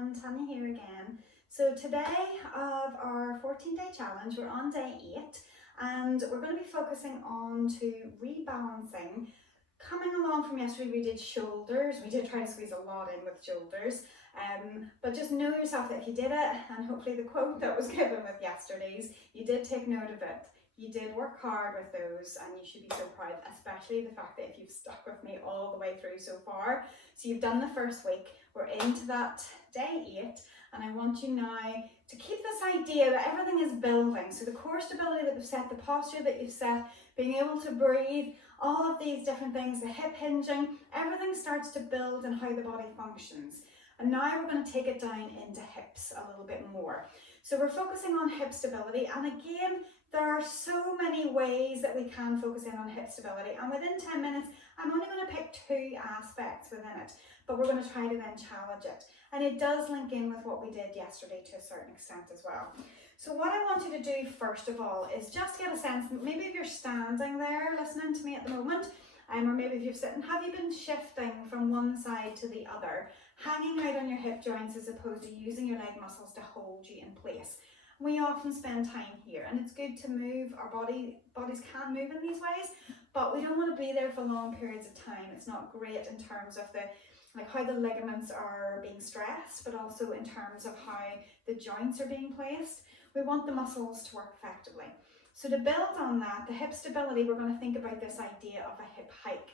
everyone, Tanya here again. So today of our 14-day challenge, we're on day 8 and we're going to be focusing on to rebalancing. Coming along from yesterday, we did shoulders. We did try to squeeze a lot in with shoulders, but just know yourself that if you did it, and hopefully the quote that was given with yesterday's, you did take note of it. You did work hard with those and you should be so proud, especially the fact that if you've stuck with me all the way through so far. So you've done the first week, we're into that day 8, and I want you now to keep this idea that everything is building. So the core stability that we've set, the posture that you've set, being able to breathe, all of these different things, the hip hinging, everything starts to build in how the body functions. And now we're going to take it down into hips a little bit more. So we're focusing on hip stability, and again, there are so many ways that we can focus in on hip stability, and within 10 minutes I'm only going to pick 2 aspects within it, but we're going to try to then challenge it, and it does link in with what we did yesterday to a certain extent as well. So what I want you to do first of all is just get a sense, maybe if you're standing there listening to me at the moment, or maybe if you're sitting, have you been shifting from one side to the other, hanging out on your hip joints as opposed to using your leg muscles to hold you in place? We often spend time here, and it's good to move. Our bodies can move in these ways, but we don't want to be there for long periods of time. It's not great in terms of how the ligaments are being stressed, but also in terms of how the joints are being placed. We want the muscles to work effectively. So to build on that, the hip stability, we're going to think about this idea of a hip hike.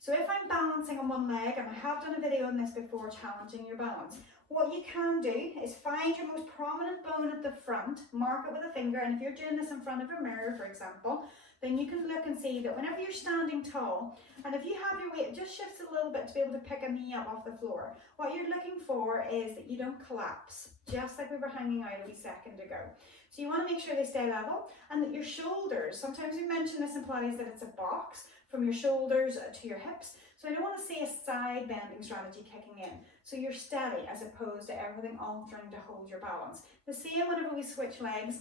So if I'm balancing on one leg, and I have done a video on this before, challenging your balance, what you can do is find your most prominent bone at the front, mark it with a finger, and if you're doing this in front of a mirror, for example, then you can look and see that whenever you're standing tall, and if you have your weight, it just shifts a little bit to be able to pick a knee up off the floor. What you're looking for is that you don't collapse, just like we were hanging out a wee second ago. So you want to make sure they stay level, and that your shoulders, sometimes we mention this in Pilates that it's a box from your shoulders to your hips. So I don't want to see a side bending strategy kicking in. So you're steady as opposed to everything altering to hold your balance. The same whenever we switch legs,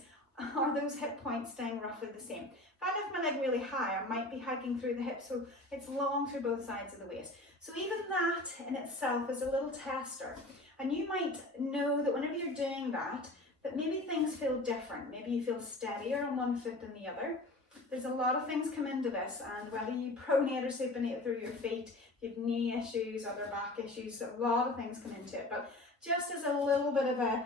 are those hip points staying roughly the same? If I lift my leg really high, I might be hiking through the hips, so it's long through both sides of the waist. So even that in itself is a little tester. And you might know that whenever you're doing that maybe things feel different. Maybe you feel steadier on one foot than the other. There's a lot of things come into this, and whether you pronate or supinate through your feet, if you have knee issues, other back issues, a lot of things come into it. But just as a little bit of a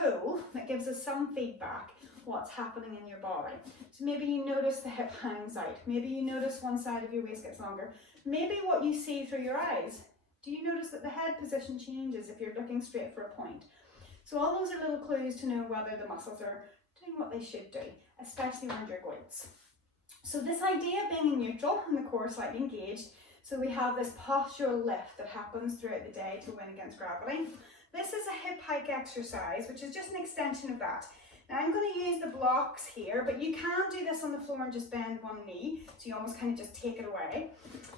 tool that gives us some feedback, what's happening in your body. So maybe you notice the hip hangs out. Maybe you notice one side of your waist gets longer. Maybe what you see through your eyes. Do you notice that the head position changes if you're looking straight for a point? So all those are little clues to know whether the muscles are doing what they should do, especially around your glutes. So this idea of being in neutral and the core slightly engaged, so we have this postural lift that happens throughout the day to win against gravity. This is a hip hike exercise, which is just an extension of that. Now I'm going to use the blocks here, but you can do this on the floor and just bend one knee, so you almost kind of just take it away.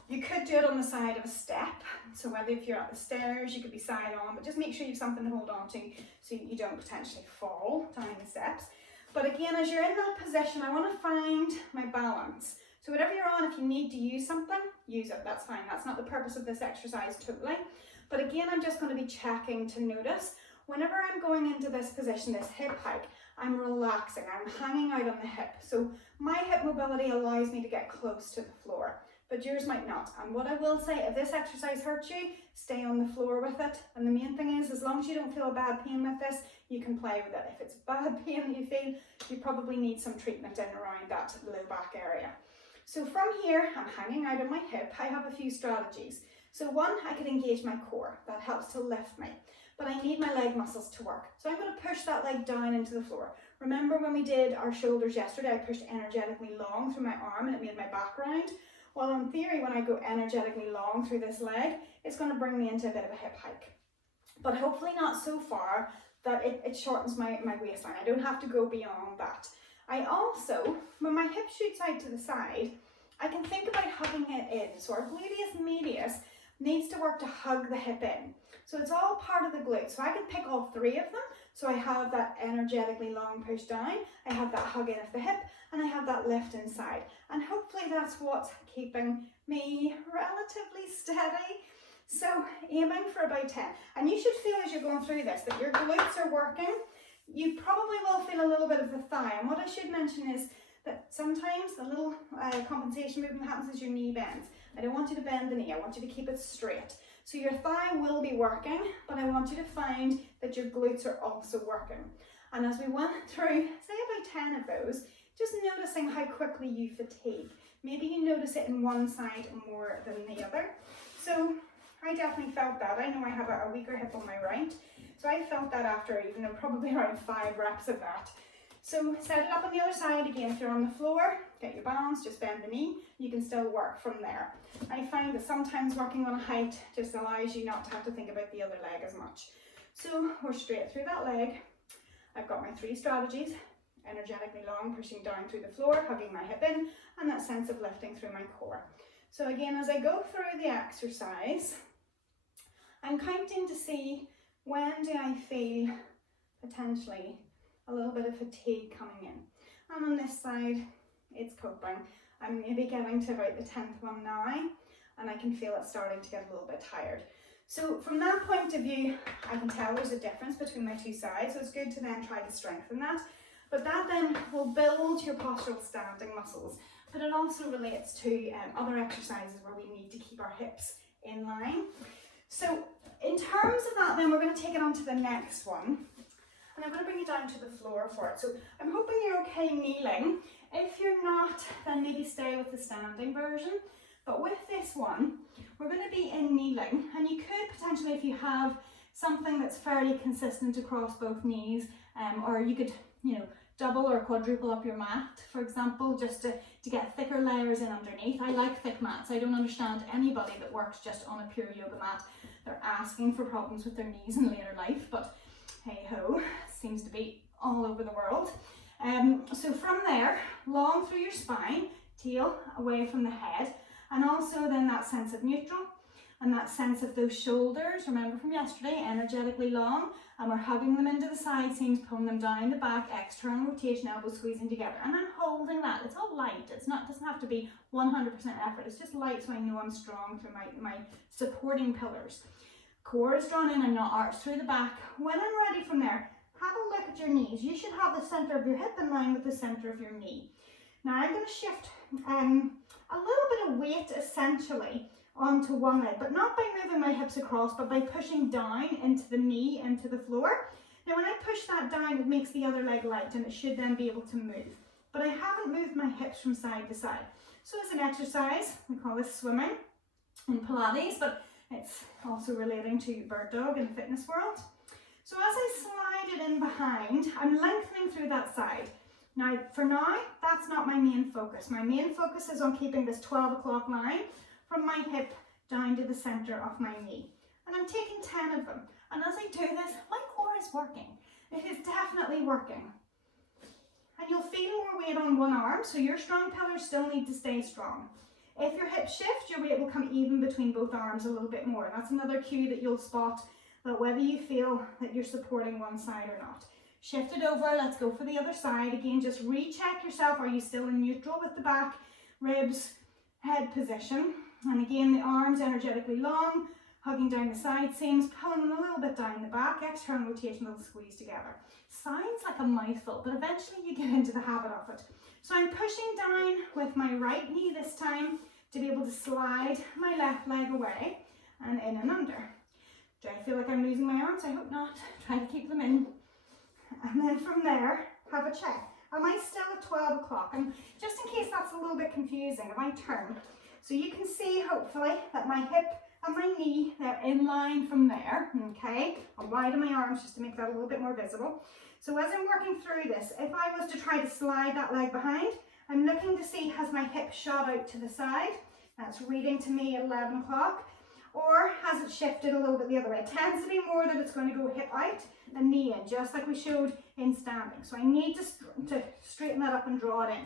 You could do it on the side of a step, so whether if you're up the stairs, you could be side on, but just make sure you have something to hold on to so you don't potentially fall down the steps. But again, as you're in that position, I want to find my balance. So whatever you're on, if you need to use something, use it, that's fine. That's not the purpose of this exercise totally. But again, I'm just going to be checking to notice, whenever I'm going into this position, this hip hike, I'm relaxing, I'm hanging out on the hip. So my hip mobility allows me to get close to the floor, but yours might not. And what I will say, if this exercise hurts you, stay on the floor with it. And the main thing is, as long as you don't feel a bad pain with this, you can play with it. If it's bad pain that you feel, you probably need some treatment in around that low back area. So from here, I'm hanging out on my hip. I have a few strategies. So one, I can engage my core. That helps to lift me. But I need my leg muscles to work. So I'm going to push that leg down into the floor. Remember when we did our shoulders yesterday, I pushed energetically long through my arm and it made my back round? Well, in theory, when I go energetically long through this leg, it's going to bring me into a bit of a hip hike. But hopefully not so far that it shortens my waistline. I don't have to go beyond that. I also, when my hip shoots out to the side, I can think about hugging it in. So our gluteus medius needs to work to hug the hip in. So it's all part of the glute. So I can pick all 3 of them. So I have that energetically long push down, I have that hug in of the hip, and I have that lift inside. And hopefully that's what's keeping me relatively steady. So aiming for about 10. And you should feel as you're going through this that your glutes are working. You probably will feel a little bit of the thigh. And what I should mention is that sometimes the little compensation movement happens as your knee bends. I don't want you to bend the knee, I want you to keep it straight. So your thigh will be working, but I want you to find that your glutes are also working. And as we went through, say about 10 of those, just noticing how quickly you fatigue. Maybe you notice it in one side more than the other. So I definitely felt that. I know I have a weaker hip on my right, so I felt that after even probably around 5 reps of that. So set it up on the other side. Again, if you're on the floor, get your balance, just bend the knee. You can still work from there. I find that sometimes working on a height just allows you not to have to think about the other leg as much. So we're straight through that leg. I've got my 3 strategies: energetically long, pushing down through the floor, hugging my hip in, and that sense of lifting through my core. So again, as I go through the exercise, I'm counting to see when do I feel potentially a little bit of fatigue coming in. And on this side, it's coping. I'm maybe getting to about the 10th one now, and I can feel it starting to get a little bit tired. So from that point of view, I can tell there's a difference between my 2 sides, so it's good to then try to strengthen that. But that then will build your postural standing muscles. But it also relates to other exercises where we need to keep our hips in line. So in terms of that, then we're going to take it on to the next one. And I'm going to bring you down to the floor for it. So I'm hoping you're okay kneeling. If you're not, then maybe stay with the standing version. But with this one, we're going to be in kneeling. And you could potentially, if you have something that's fairly consistent across both knees, or you could, double or quadruple up your mat, for example, just to get thicker layers in underneath. I like thick mats. I don't understand anybody that works just on a pure yoga mat. They're asking for problems with their knees in later life, but hey ho, seems to be all over the world. So from there, long through your spine, tail away from the head, and also then that sense of neutral and that sense of those shoulders, remember from yesterday, energetically long, and we're hugging them into the side seams, pulling them down the back, external rotation, elbows squeezing together, and I'm holding that. It's all light. It doesn't have to be 100% effort. It's just light so I know I'm strong through my supporting pillars. Core is drawn in, I'm not arched through the back. When I'm ready from there, have a look at your knees. You should have the center of your hip in line with the center of your knee. Now I'm going to shift a little bit of weight essentially onto one leg, but not by moving my hips across, but by pushing down into the knee, into the floor. Now when I push that down, it makes the other leg light and it should then be able to move. But I haven't moved my hips from side to side. So as an exercise, we call this swimming in Pilates, but it's also relating to bird dog in the fitness world. So as I slide it in behind, I'm lengthening through that side. Now, for now, that's not my main focus. My main focus is on keeping this 12 o'clock line from my hip down to the center of my knee. And I'm taking 10 of them. And as I do this, my core is working. It is definitely working. And you'll feel more weight on one arm, so your strong pillars still need to stay strong. If your hips shift, your weight will come even between both arms a little bit more. And that's another cue that you'll spot, that whether you feel that you're supporting one side or not. Shift it over, let's go for the other side. Again, just recheck yourself. Are you still in neutral with the back, ribs, head position? And again, the arms energetically long, hugging down the side seams, pulling them a little bit down the back, external rotation, little squeeze together. Sounds like a mouthful, but eventually you get into the habit of it. So I'm pushing down with my right knee this time to be able to slide my left leg away and in and under. Do I feel like I'm losing my arms? I hope not. Try to keep them in. And then from there, have a check. Am I still at 12 o'clock? And just in case that's a little bit confusing, if I turn, so you can see hopefully that my hip and my knee, they're in line from there, okay? I'll widen my arms just to make that a little bit more visible. So as I'm working through this, if I was to try to slide that leg behind, I'm looking to see, has my hip shot out to the side? That's reading to me at 11 o'clock. Or has it shifted a little bit the other way? It tends to be more that it's going to go hip out and knee in, just like we showed in standing. So I need to straighten that up and draw it in.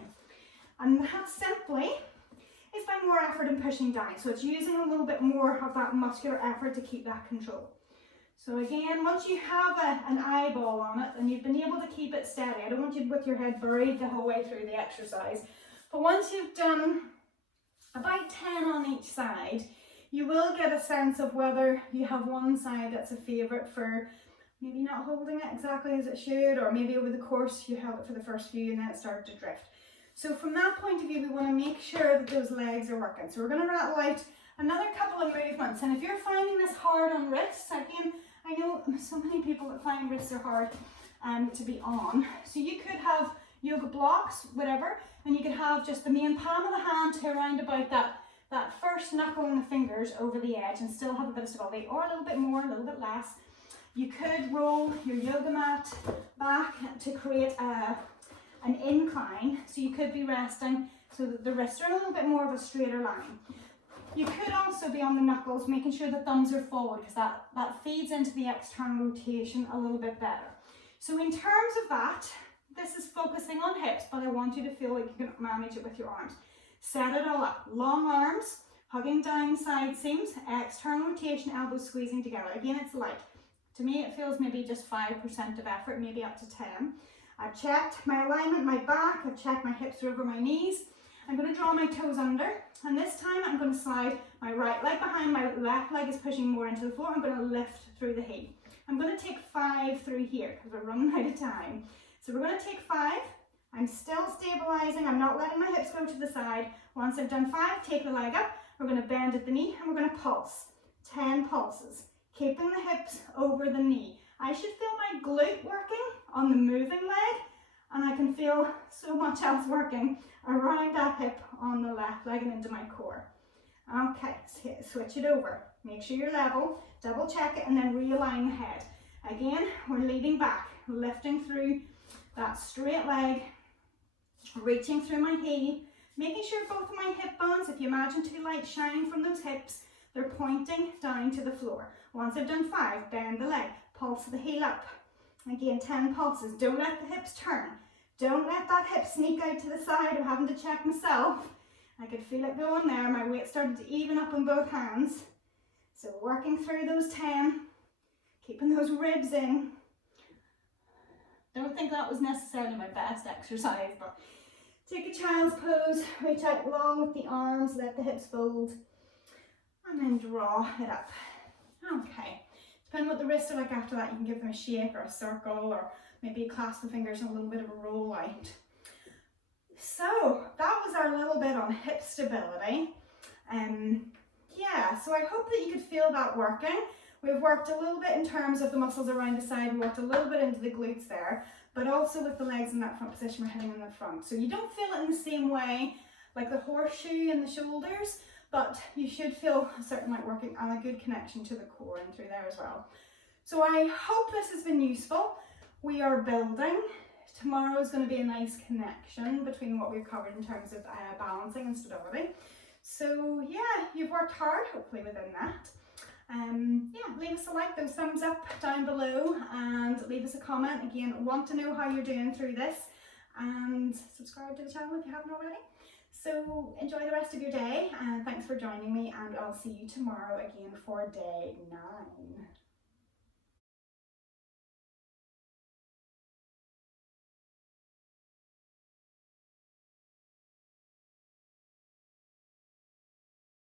And that simply is by more effort in pushing down. So it's using a little bit more of that muscular effort to keep that control. So again, once you have an eyeball on it and you've been able to keep it steady, I don't want you with your head buried the whole way through the exercise, but once you've done about 10 on each side, You will get a sense of whether you have one side that's a favourite for maybe not holding it exactly as it should, or maybe over the course you held it for the first few and then it started to drift. So from that point of view, we want to make sure that those legs are working. So we're going to rattle out another couple of movements, and if you're finding this hard on wrists, again, I know so many people that find wrists are hard to be on. So you could have yoga blocks, whatever, and you could have just the main palm of the hand to around about that first knuckle and the fingers over the edge and still have a bit of stability, or a little bit more, a little bit less. You could roll your yoga mat back to create an incline, so you could be resting so that the wrists are in a little bit more of a straighter line. You could also be on the knuckles, making sure the thumbs are forward, because that feeds into the external rotation a little bit better. So in terms of that, this is focusing on hips, but I want you to feel like you can manage it with your arms. Set it all up. Long arms, hugging down the side seams, external rotation, elbows squeezing together. Again, it's light. To me, it feels maybe just 5% of effort, maybe up to 10. I've checked my alignment, my back, I've checked my hips are over my knees. I'm going to draw my toes under, and this time I'm going to slide my right leg behind, my left leg is pushing more into the floor. I'm going to lift through the heel. I'm going to take 5 through here because we're running out of time. So we're going to take 5. I'm still stabilizing, I'm not letting my hips go to the side. Once I've done 5, take the leg up, we're going to bend at the knee and we're going to pulse. 10 pulses, keeping the hips over the knee. I should feel my glute working on the moving leg, and I can feel so much else working around that hip on the left leg and into my core. Okay, switch it over. Make sure you're level, double check it, and then realign the head. Again, we're leading back, lifting through that straight leg, reaching through my heel, making sure both of my hip bones, if you imagine 2 lights shining from those hips, they're pointing down to the floor. Once I've done 5, bend the leg, pulse the heel up. Again, 10 pulses. Don't let the hips turn. Don't let that hip sneak out to the side. I'm having to check myself. I could feel it going there. My weight started to even up on both hands. So working through those 10, keeping those ribs in. Don't think that was necessarily my best exercise, but take a child's pose, reach out long with the arms, let the hips fold, and then draw it up. Okay, depending what the wrists are like after that, you can give them a shake or a circle, or maybe clasp the fingers and a little bit of a roll out. So that was our little bit on hip stability. Yeah, so I hope that you could feel that working. We've worked a little bit in terms of the muscles around the side, we worked a little bit into the glutes there, but also with the legs in that front position, we're hitting in the front. So you don't feel it in the same way, like the horseshoe in the shoulders, but you should feel a certain amount working and a good connection to the core and through there as well. So I hope this has been useful. We are building. Tomorrow is going to be a nice connection between what we've covered in terms of balancing and stability. So yeah, you've worked hard, hopefully within that. Yeah, leave us a like, those thumbs up down below, and leave us a comment. Again, want to know how you're doing through this, and subscribe to the channel if you haven't already. So enjoy the rest of your day, and thanks for joining me, and I'll see you tomorrow again for day 9.